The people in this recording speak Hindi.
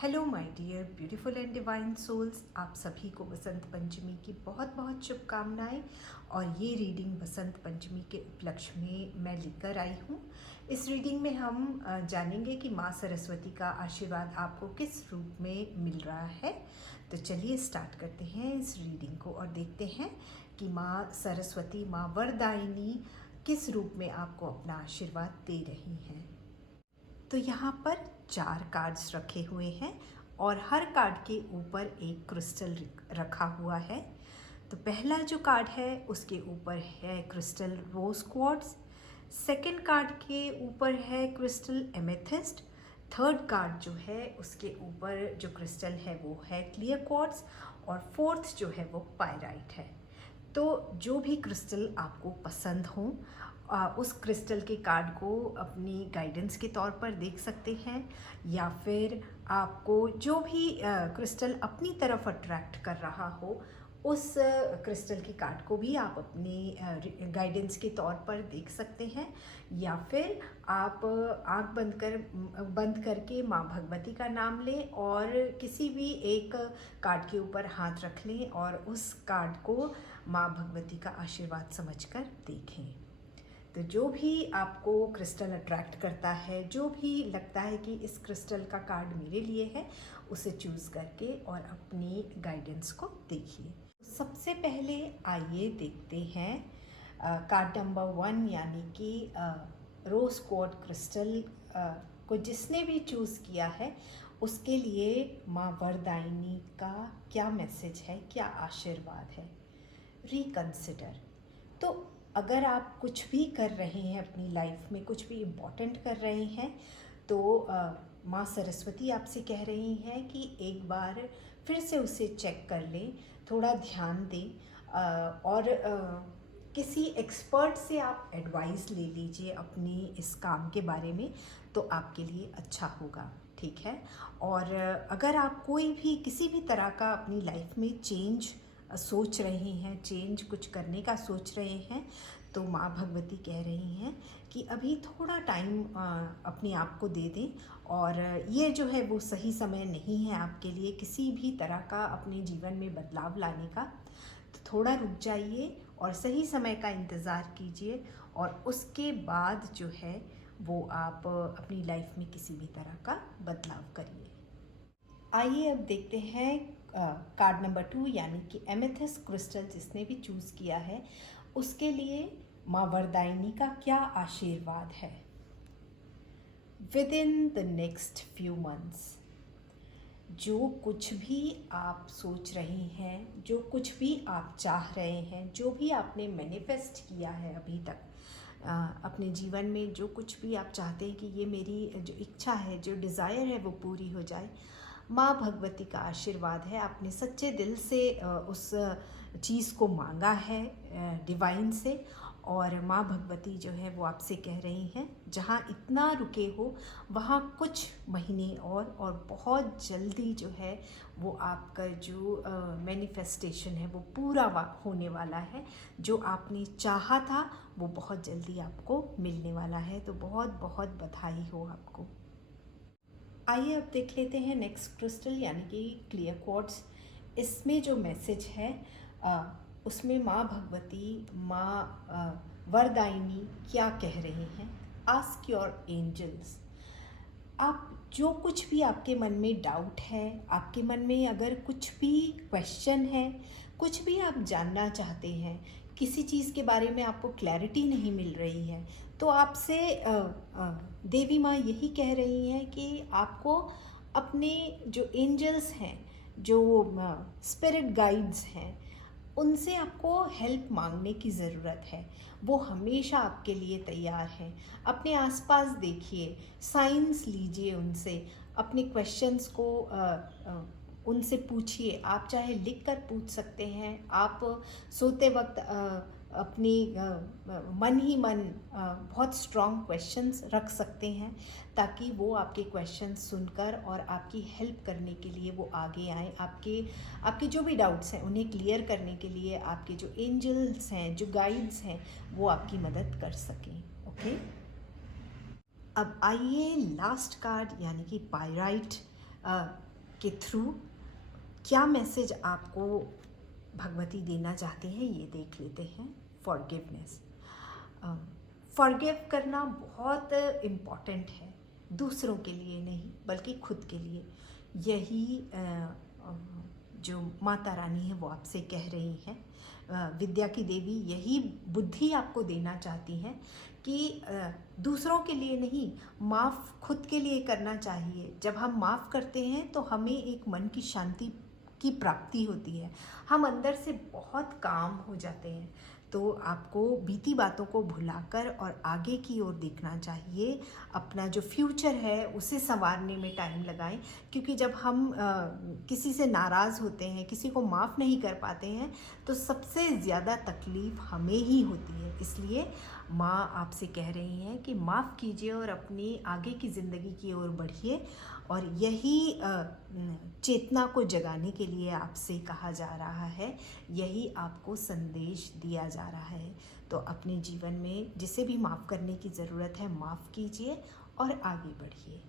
Hello my dear beautiful and divine souls, आप सभी को बसंत पंचमी की बहुत बहुत शुभकामनाएं। और ये रीडिंग बसंत पंचमी के उपलक्ष्य में मैं लेकर आई हूँ। इस रीडिंग में हम जानेंगे कि माँ सरस्वती का आशीर्वाद आपको किस रूप में मिल रहा है। तो चलिए स्टार्ट करते हैं इस रीडिंग को और देखते हैं कि माँ सरस्वती, माँ वरदायिनी किस रूप में आपको अपना आशीर्वाद दे रही हैं। तो यहाँ पर 4 कार्ड्स रखे हुए हैं और हर कार्ड के ऊपर एक क्रिस्टल रखा हुआ है। तो पहला जो कार्ड है उसके ऊपर है क्रिस्टल रोज क्वार्ट्ज, सेकंड कार्ड के ऊपर है क्रिस्टल एमेथिस्ट, थर्ड कार्ड जो है उसके ऊपर जो क्रिस्टल है वो है क्लियर क्वार्ट्ज और फोर्थ जो है वो पायराइट है। तो जो भी क्रिस्टल आपको पसंद हो उस क्रिस्टल के कार्ड को अपनी गाइडेंस के तौर पर देख सकते हैं, या फिर आपको जो भी क्रिस्टल अपनी तरफ अट्रैक्ट कर रहा हो उस क्रिस्टल के कार्ड को भी आप अपनी गाइडेंस के तौर पर देख सकते हैं, या फिर आप आँख बंद करके माँ भगवती का नाम लें और किसी भी एक कार्ड के ऊपर हाथ रख लें और उस कार्ड को माँ भगवती का आशीर्वाद समझकर देखें। तो जो भी आपको क्रिस्टल अट्रैक्ट करता है, जो भी लगता है कि इस क्रिस्टल का कार्ड मेरे लिए है, उसे चूज़ करके और अपनी गाइडेंस को देखिए। सबसे पहले आइए देखते हैं कार्ड नंबर 1 यानी कि रोज क्वार्ट्ज क्रिस्टल को जिसने भी चूज़ किया है उसके लिए माँ वरदायिनी का क्या मैसेज है, क्या आशीर्वाद है। रिकंसिडर। तो अगर आप कुछ भी कर रहे हैं अपनी लाइफ में, कुछ भी इम्पोर्टेंट कर रहे हैं, तो माँ सरस्वती आपसे कह रही हैं कि एक बार फिर से उसे चेक कर लें, थोड़ा ध्यान दें और किसी एक्सपर्ट से आप एडवाइस ले लीजिए अपनी इस काम के बारे में, तो आपके लिए अच्छा होगा। ठीक है। और अगर आप कोई भी किसी भी तरह का अपनी लाइफ में चेंज सोच रहे हैं, चेंज कुछ करने का सोच रहे हैं, तो माँ भगवती कह रही हैं कि अभी थोड़ा टाइम अपने आप को दे दें और ये जो है वो सही समय नहीं है आपके लिए किसी भी तरह का अपने जीवन में बदलाव लाने का। तो थोड़ा रुक जाइए और सही समय का इंतज़ार कीजिए और उसके बाद जो है वो आप अपनी लाइफ में किसी भी तरह का बदलाव करिए। आइए अब देखते हैं कार्ड नंबर 2 यानी कि एमेथिस्ट क्रिस्टल जिसने भी चूज़ किया है उसके लिए माँ वरदायिनी का क्या आशीर्वाद है। With in the next few months, जो कुछ भी आप सोच रहे हैं, जो कुछ भी आप चाह रहे हैं, जो भी आपने मैनिफेस्ट किया है अभी तक अपने जीवन में, जो कुछ भी आप चाहते हैं कि ये मेरी जो इच्छा है, जो डिज़ायर है वो पूरी हो जाए, माँ भगवती का आशीर्वाद है। आपने सच्चे दिल से उस चीज़ को मांगा है डिवाइन से, और माँ भगवती जो है वो आपसे कह रही हैं जहाँ इतना रुके हो वहाँ कुछ महीने और बहुत जल्दी जो है वो आपका जो मैनिफेस्टेशन है वो पूरा होने वाला है। जो आपने चाहा था वो बहुत जल्दी आपको मिलने वाला है। तो बहुत बहुत बधाई हो आपको। आइए अब देख लेते हैं नेक्स्ट क्रिस्टल यानी कि क्लियर क्वार्ट्ज। इसमें जो मैसेज है उसमें माँ भगवती, माँ वरदायिनी क्या कह रही हैं। Ask your angels. आप जो कुछ भी आपके मन में डाउट है, आपके मन में अगर कुछ भी क्वेश्चन है, कुछ भी आप जानना चाहते हैं, किसी चीज़ के बारे में आपको क्लैरिटी नहीं मिल रही है, तो आपसे देवी माँ यही कह रही हैं कि आपको अपने जो एंजल्स हैं, जो स्पिरिट गाइड्स हैं, उनसे आपको हेल्प मांगने की ज़रूरत है। वो हमेशा आपके लिए तैयार हैं। अपने आसपास देखिए, साइंस लीजिए उनसे, अपने क्वेश्चंस को उनसे पूछिए। आप चाहे लिख कर पूछ सकते हैं, आप सोते वक्त अपनी मन ही मन बहुत स्ट्रॉन्ग क्वेश्चंस रख सकते हैं, ताकि वो आपके क्वेश्चंस सुनकर और आपकी हेल्प करने के लिए वो आगे आएँ। आपके जो भी डाउट्स हैं उन्हें क्लियर करने के लिए आपके जो एंजल्स हैं, जो गाइड्स हैं, वो आपकी मदद कर सकें। ओके। अब आइए लास्ट कार्ड यानी कि पायराइट के थ्रू क्या मैसेज आपको भगवती देना चाहती हैं, ये देख लेते हैं। फॉरगिवनेस, फॉरगिव करना बहुत इम्पॉर्टेंट है, दूसरों के लिए नहीं बल्कि खुद के लिए। यही जो माता रानी है वो आपसे कह रही हैं, विद्या की देवी यही बुद्धि आपको देना चाहती हैं कि दूसरों के लिए नहीं, माफ़ खुद के लिए करना चाहिए। जब हम माफ़ करते हैं तो हमें एक मन की शांति की प्राप्ति होती है, हम अंदर से बहुत काम हो जाते हैं। तो आपको बीती बातों को भुलाकर और आगे की ओर देखना चाहिए, अपना जो फ्यूचर है उसे संवारने में टाइम लगाएं। क्योंकि जब हम किसी से नाराज़ होते हैं, किसी को माफ़ नहीं कर पाते हैं, तो सबसे ज़्यादा तकलीफ़ हमें ही होती है। इसलिए माँ आपसे कह रही हैं कि माफ़ कीजिए और अपनी आगे की ज़िंदगी की ओर बढ़िए। और यही चेतना को जगाने के लिए आपसे कहा जा रहा है, यही आपको संदेश दिया जा रहा है। तो अपने जीवन में जिसे भी माफ़ करने की ज़रूरत है, माफ़ कीजिए और आगे बढ़िए।